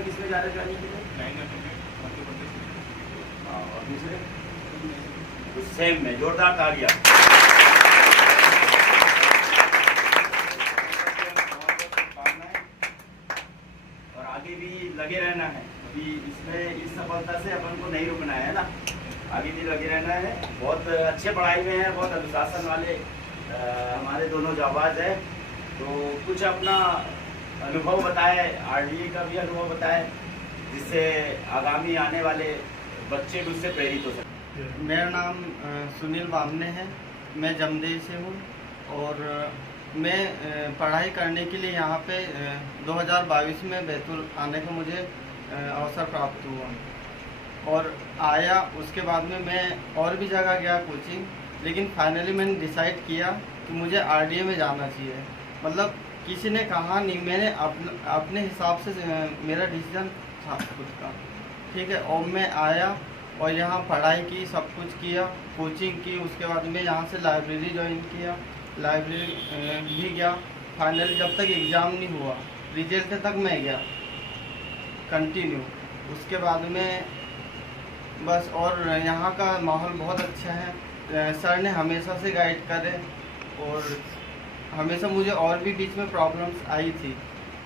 में किसमें जा रहे ज्वाइनिंग के लिए? मध्य प्रदेश। हाँ, और दूसरे तो सेम में जोरदार तालियां। और आगे भी लगे रहना है। अभी इसमें इस सफलता से अपन को नहीं रुकना है ना, आगे भी लगे रहना है। बहुत अच्छे पढ़ाई में है, बहुत अनुशासन वाले हमारे दोनों जाबाज है। तो कुछ अपना अनुभव बताए, आरडीए का भी अनुभव बताए, जिससे आगामी आने वाले बच्चे भी उससे प्रेरित हो सके। मेरा नाम सुनील बामने है, मैं जमदेई से हूँ और मैं पढ़ाई करने के लिए यहाँ पे 2022 में बैतूल आने का मुझे अवसर प्राप्त हुआ और आया। उसके बाद में मैं और भी जगह गया कोचिंग, लेकिन फाइनली मैंने डिसाइड किया कि मुझे आरडीए में जाना चाहिए। मतलब किसी ने कहा नहीं, मैंने अपने हिसाब से मेरा डिसीजन था खुद का, ठीक है। और मैं आया और यहाँ पढ़ाई की, सब कुछ किया, कोचिंग की। उसके बाद में यहाँ से लाइब्रेरी ज्वाइन किया, लाइब्रेरी भी गया। फाइनल जब तक एग्ज़ाम नहीं हुआ, रिजल्ट तक मैं गया कंटिन्यू। उसके बाद में बस, और यहाँ का माहौल बहुत अच्छा है। सर ने हमेशा से गाइड करे और हमेशा मुझे और भी बीच में प्रॉब्लम्स आई थी,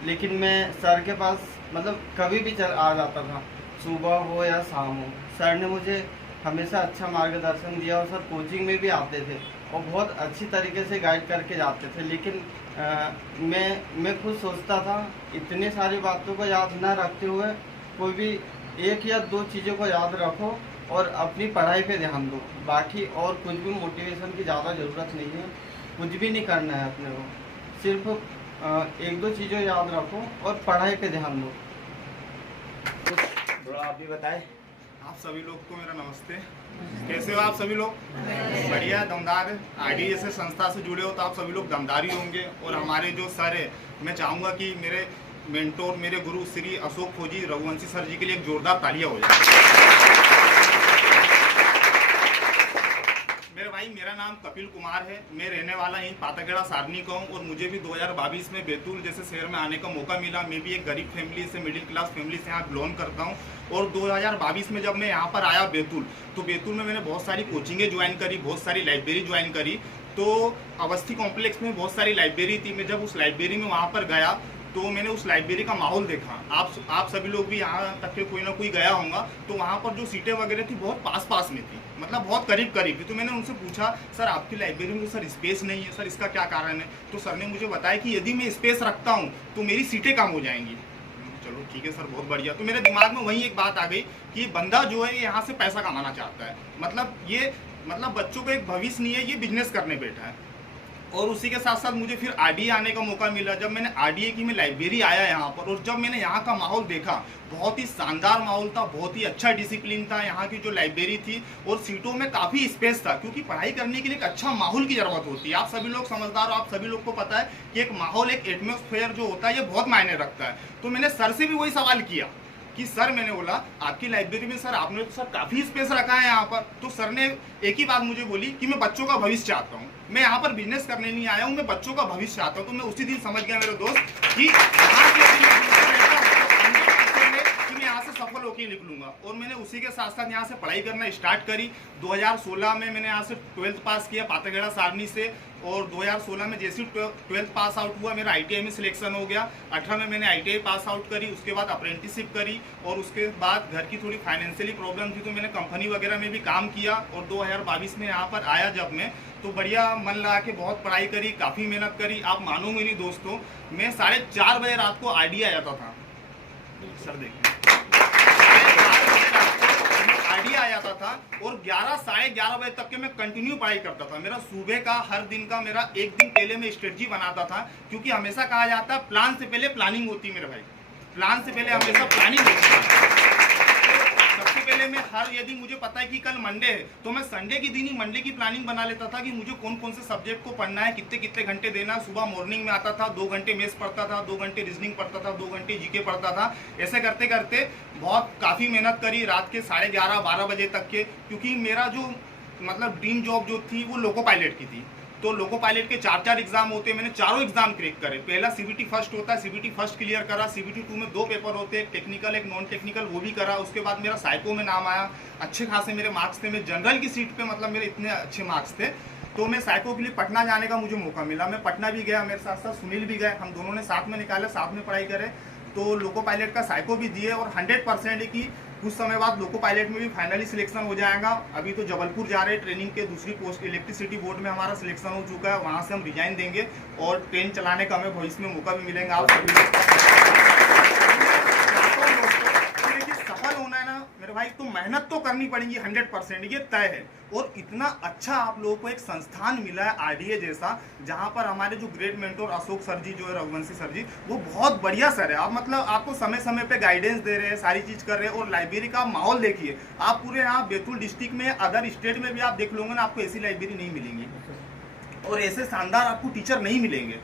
लेकिन मैं सर के पास मतलब कभी भी चल आ जाता था, सुबह हो या शाम हो। सर ने मुझे हमेशा अच्छा मार्गदर्शन दिया और सर कोचिंग में भी आते थे और बहुत अच्छी तरीके से गाइड करके जाते थे। लेकिन मैं खुद सोचता था इतनी सारी बातों को याद न रखते हुए कोई भी एक या दो चीज़ों को याद रखो और अपनी पढ़ाई पे ध्यान दो। बाकी और कुछ भी मोटिवेशन की ज़्यादा ज़रूरत नहीं है, कुछ भी नहीं करना है अपने को, सिर्फ एक दो चीज़ें याद रखो और पढ़ाई पे ध्यान दो। थोड़ा आप भी बताएं। आप सभी लोग को मेरा नमस्ते। कैसे हो आप सभी लोग? बढ़िया, दमदार। आरडीए जैसे संस्था से जुड़े हो तो आप सभी लोग दमदारी होंगे। और हमारे जो सर है, मैं चाहूँगा कि मेरे मेंटोर, मेरे गुरु श्री अशोक खोजी रघुवंशी सर जी के लिए एक जोरदार तालियां हो जाए। मेरे भाई, मेरा नाम कपिल कुमार है, मैं रहने वाला यहीं पाताखेड़ा सारनी का हूँ और मुझे भी 2022 में बैतूल जैसे शहर में आने का मौका मिला। मैं भी एक गरीब फैमिली से, मिडिल क्लास फैमिली से यहाँ बिलोंग करता हूँ। और 2022 में जब मैं यहाँ पर आया बैतूल, तो बैतूल में मैंने बहुत सारी कोचिंगें ज्वाइन करी, बहुत सारी लाइब्रेरी ज्वाइन करी। तो अवस्थी कॉम्प्लेक्स में बहुत सारी लाइब्रेरी थी। मैं जब उस लाइब्रेरी में वहाँ पर गया तो मैंने उस लाइब्रेरी का माहौल देखा। आप सभी लोग भी यहाँ तक के कोई ना कोई गया होगा, तो वहाँ पर जो सीटें वगैरह थी बहुत पास में थी, मतलब बहुत करीब थी। तो मैंने उनसे पूछा, सर आपकी लाइब्रेरी में सर स्पेस नहीं है सर, इसका क्या कारण है? तो सर ने मुझे बताया कि यदि मैं स्पेस रखता हूँ तो मेरी सीटें कम हो जाएंगी। चलो ठीक है सर, बहुत बढ़िया। तो मेरे दिमाग में वही एक बात आ गई कि ये बंदा जो है यहाँ से पैसा कमाना चाहता है, मतलब बच्चों का एक भविष्य नहीं है, ये बिजनेस करने बैठा है। और उसी के साथ साथ मुझे फिर आरडीए आने का मौका मिला। जब मैंने आरडीए की मैं लाइब्रेरी आया यहाँ पर, और जब मैंने यहाँ का माहौल देखा, बहुत ही शानदार माहौल था, बहुत ही अच्छा डिसिप्लिन था यहाँ की जो लाइब्रेरी थी। और सीटों में काफ़ी स्पेस था, क्योंकि पढ़ाई करने के लिए एक अच्छा माहौल की ज़रूरत होती है। आप सभी लोग समझदार हो, आप सभी लोग को पता है कि एक माहौल, एक एटमॉस्फेयर जो होता है, ये बहुत मायने रखता है। तो मैंने सर से भी वही सवाल किया कि सर, मैंने बोला आपकी लाइब्रेरी में सर आपने तो सर काफ़ी स्पेस रखा है यहाँ पर। तो सर ने एक ही बात मुझे बोली कि मैं बच्चों का भविष्य चाहता हूँ, मैं यहाँ पर बिजनेस करने नहीं आया हूँ, मैं बच्चों का भविष्य चाहता हूँ। तो मैं उसी दिन समझ गया मेरे दोस्त कि मैं यहाँ से सफल होकर निकलूंगा। और मैंने उसी के साथ साथ यहाँ से पढ़ाई करना स्टार्ट करी। 2016 में मैंने यहाँ से 12th पास किया पाताखेड़ा सारनी से, और 2016 में जैसे 12th पास आउट हुआ मेरा आईटीआई में सिलेक्शन हो गया। 18 में मैंने आईटीआई पास आउट करी, उसके बाद अप्रेंटिसशिप करी, और उसके बाद घर की थोड़ी फाइनेंशियली प्रॉब्लम थी तो मैंने कंपनी वगैरह में भी काम किया। और 2022 में यहाँ पर आया जब मैं, तो बढ़िया मन लगा के बहुत पढ़ाई करी, काफ़ी मेहनत करी। आप मानोगे नहीं दोस्तों, मैं 4:30 बजे रात को आरडीए आ जाता था। सर देखिए, आरडीए आ जाता था और 11 साढ़े 11 बजे तक के मैं कंटिन्यू पढ़ाई करता था। मेरा सुबह का हर दिन का मेरा एक दिन पहले मैं स्ट्रेटजी बनाता था, क्योंकि हमेशा कहा जाता है प्लान से पहले प्लानिंग होती है मेरे भाई, प्लान से पहले हमेशा प्लानिंग होती है। सबसे पहले मैं यदि मुझे पता है कि कल मंडे है, तो मैं संडे के दिन ही मंडे की प्लानिंग बना लेता था कि मुझे कौन कौन से सब्जेक्ट को पढ़ना है, कितने कितने घंटे देना। सुबह मॉर्निंग में आता था, 2 घंटे मैथ्स पढ़ता था, 2 घंटे रीजनिंग पढ़ता था, 2 घंटे जीके पढ़ता था। ऐसे करते करते बहुत काफ़ी मेहनत करी रात के 11:30 12 बजे तक के, क्योंकि मेरा जो मतलब ड्रीम जॉब जो थी वो लोको पायलट की थी। तो लोको पायलट के 4 एग्जाम होते हैं, मैंने चारों एग्जाम क्रैक करे। पहला सीबीटी फर्स्ट होता है, सीबीटी फर्स्ट क्लियर करा। सीबीटी 2 में 2 पेपर होते हैं, एक टेक्निकल एक नॉन टेक्निकल, वो भी करा। उसके बाद मेरा साइको में नाम आया, अच्छे खासे मेरे मार्क्स थे। मैं जनरल की सीट पे मतलब मेरे इतने अच्छे मार्क्स थे, तो मैं साइको के लिए पटना जाने का मुझे मौका मिला। मैं पटना भी गया, मेरे साथ साथ सुनील भी गए, हम दोनों ने साथ में निकाले, साथ में पढ़ाई करे। तो लोको पायलट का साइको भी दिए और 100% की कुछ समय बाद लोको पायलट में भी फाइनली सिलेक्शन हो जाएगा। अभी तो जबलपुर जा रहे हैं ट्रेनिंग के, दूसरी पोस्ट इलेक्ट्रिसिटी बोर्ड में हमारा सिलेक्शन हो चुका है। वहाँ से हम रिजाइन देंगे और ट्रेन चलाने का हमें भविष्य में मौका भी मिलेगा। आप सभी सफल होना है ना मेरे भाई, तो मेहनत तो करनी पड़ेगी 100%, ये तय है। और इतना अच्छा आप लोगों को एक संस्थान मिला है आरडीए जैसा, जहां पर हमारे जो ग्रेट मेंटोर अशोक सर जी जो है, रघुवंशी सर जी, वो बहुत बढ़िया सर है। आप मतलब आपको समय समय पे गाइडेंस दे रहे हैं, सारी चीज कर रहे हैं। और लाइब्रेरी का माहौल देखिए, आप पूरे यहाँ बैतूल डिस्ट्रिक्ट में, अदर स्टेट में भी आप देख लोगे ना, आपको ऐसी लाइब्रेरी नहीं मिलेंगी और ऐसे शानदार आपको टीचर नहीं मिलेंगे।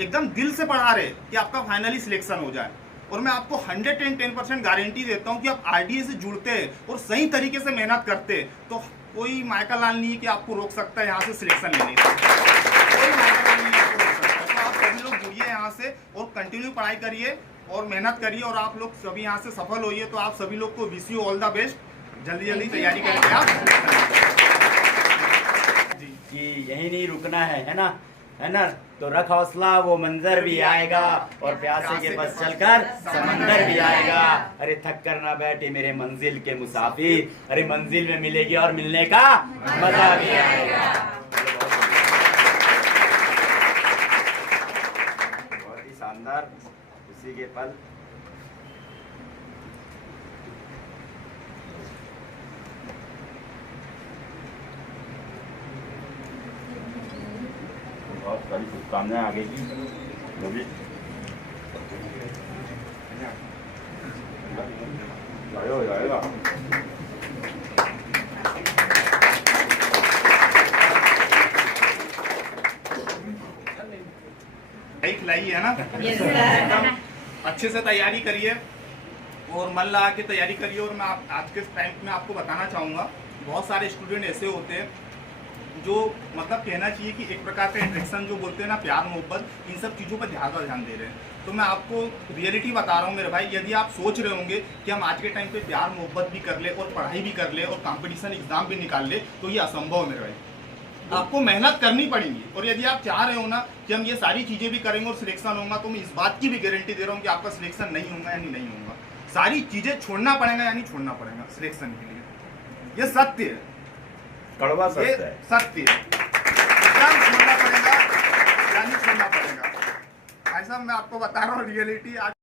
एकदम दिल से पढ़ा रहे कि आपका फाइनली सिलेक्शन हो जाए। और मैं आपको 110% गारंटी देता हूं कि आप आरडीए से जुड़ते हैं और सही तरीके से मेहनत करते हैं, तो कोई माइकल लाल नहीं है कि आपको रोक सकता है यहाँ से सिलेक्शन लेने से। कोई माइकल लाल नहीं आपको रोक सकता है। तो आप सभी लोग जुड़िए यहाँ से और कंटिन्यू पढ़ाई करिए और मेहनत करिए और आप लोग सभी यहाँ से सफल होइए। तो आप सभी लोग को wish you all the best. जल्दी जल्दी तैयारी करके आप कि यही नहीं रुकना है ना, है ना। तो रख हौसला, वो मंजर भी आएगा और प्यासे के बस चलकर समंदर भी आएगा। अरे थक कर ना बैठे मेरे मंजिल के मुसाफिर, अरे मंजिल में मिलेगी और मिलने का मजा भी आएगा। बहुत ही शानदार खुशी के पल। बहुत सारी शुभकामनाएं आगे की जो भी जाएगा। खिलाई है ना, एकदम अच्छे से तैयारी करिए और मन लगा के तैयारी करिए। और मैं आज के टाइम में आपको बताना चाहूँगा, बहुत सारे स्टूडेंट ऐसे होते हैं जो मतलब कहना चाहिए कि एक प्रकार का अट्रैक्शन जो बोलते हैं ना, प्यार मोहब्बत, इन सब चीज़ों पर ज़्यादा ध्यान दे रहे हैं। तो मैं आपको रियलिटी बता रहा हूँ मेरे भाई, यदि आप सोच रहे होंगे कि हम आज के टाइम पे प्यार मोहब्बत भी कर ले और पढ़ाई भी कर ले और कंपटीशन एग्जाम भी निकाल ले, तो ये असंभव है मेरे भाई। आपको मेहनत करनी पड़ेगी। और यदि आप चाह रहे हो ना कि हम ये सारी चीज़ें भी करेंगे और सिलेक्शन होगा, तो मैं इस बात की भी गारंटी दे रहा हूँ कि आपका सिलेक्शन नहीं होगा यानी नहीं होगा। सारी चीज़ें छोड़ना पड़ेगा यानी छोड़ना पड़ेगा सिलेक्शन के लिए। ये सत्य है, कड़वा सत्य है, सत्य है। छोड़ना पड़ेगा यानी छोड़ना पड़ेगा। ऐसा मैं आपको बता रहा हूँ रियलिटी।